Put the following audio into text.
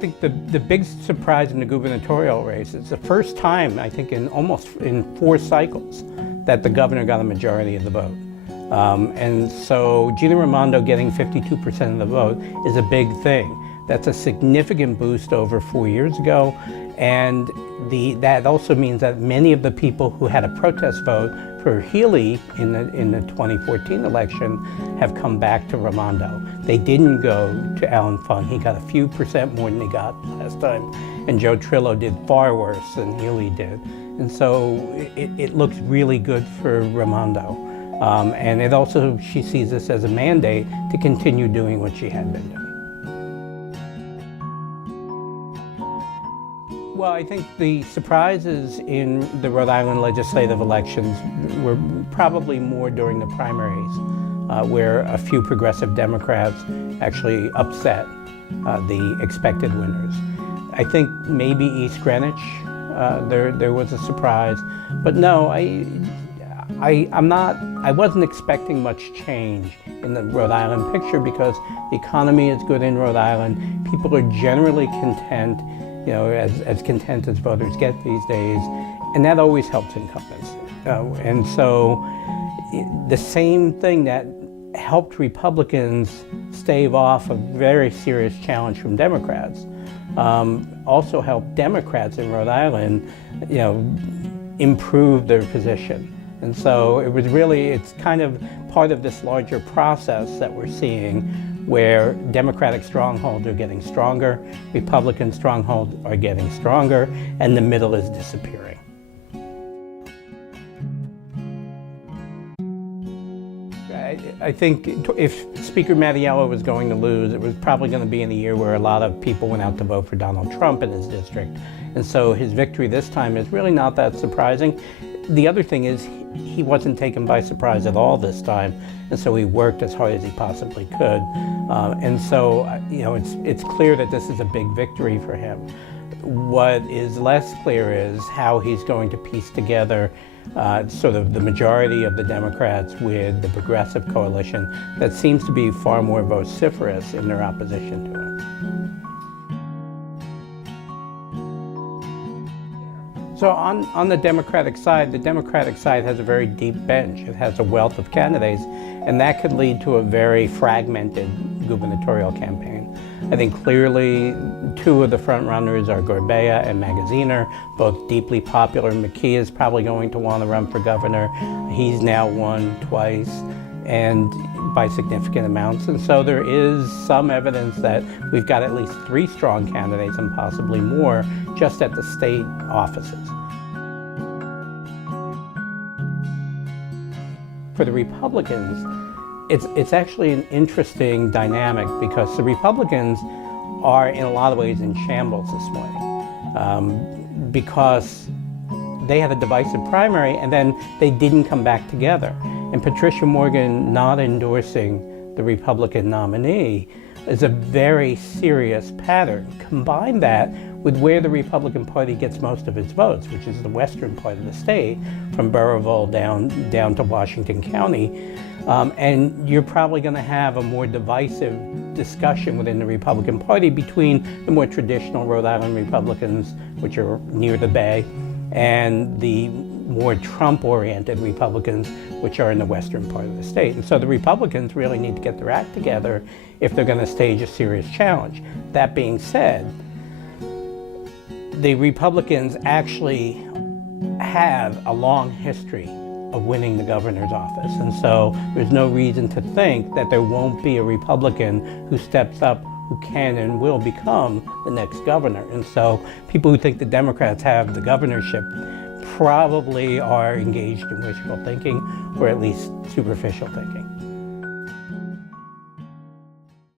think the big surprise in the gubernatorial race is the first time, I think, in 4 cycles that the governor got a majority of the vote. And so Gina Raimondo getting 52% of the vote is a big thing. That's a significant boost over 4 years ago. And that also means that many of the people who had a protest vote for Healy in the 2014 election have come back to Raimondo. They didn't go to Alan Fung. He got a few percent more than he got last time. And Joe Trillo did far worse than Healy did. And so it looks really good for Raimondo. And it also, she sees this as a mandate to continue doing what she had been doing. Well, I think the surprises in the Rhode Island legislative elections were probably more during the primaries, where a few progressive Democrats actually upset the expected winners. I think maybe East Greenwich, there was a surprise, but no, I wasn't expecting much change in the Rhode Island picture because the economy is good in Rhode Island. People are generally content, you know, as content as voters get these days, and that always helps incumbents. And so the same thing that helped Republicans stave off a very serious challenge from Democrats also helped Democrats in Rhode Island, you know, improve their position. And so it was really, it's kind of part of this larger process that we're seeing where Democratic strongholds are getting stronger, Republican strongholds are getting stronger, and the middle is disappearing. I think if Speaker Mattiello was going to lose, it was probably going to be in a year where a lot of people went out to vote for Donald Trump in his district. And so his victory this time is really not that surprising. The other thing is he wasn't taken by surprise at all this time, and so he worked as hard as he possibly could. And so, you know, it's clear that this is a big victory for him. What is less clear is how he's going to piece together sort of the majority of the Democrats with the progressive coalition that seems to be far more vociferous in their opposition to him. So on the Democratic side has a very deep bench. It has a wealth of candidates, and that could lead to a very fragmented gubernatorial campaign. I think clearly 2 of the front runners are Gorbea and Magaziner, both deeply popular. McKee is probably going to want to run for governor. He's now won twice, and by significant amounts. And so there is some evidence that we've got at least 3 strong candidates and possibly more just at the state offices. For the Republicans, it's actually an interesting dynamic because the Republicans are in a lot of ways in shambles this morning because they had a divisive primary and then they didn't come back together. And Patricia Morgan not endorsing the Republican nominee is a very serious pattern. Combine that with where the Republican Party gets most of its votes, which is the western part of the state, from Burrillville down to Washington County, and you're probably going to have a more divisive discussion within the Republican Party between the more traditional Rhode Island Republicans, which are near the Bay, and the more Trump-oriented Republicans, which are in the western part of the state. And so the Republicans really need to get their act together if they're going to stage a serious challenge. That being said, the Republicans actually have a long history of winning the governor's office. And so there's no reason to think that there won't be a Republican who steps up who can and will become the next governor. And so people who think the Democrats have the governorship probably are engaged in wishful thinking, or at least superficial thinking.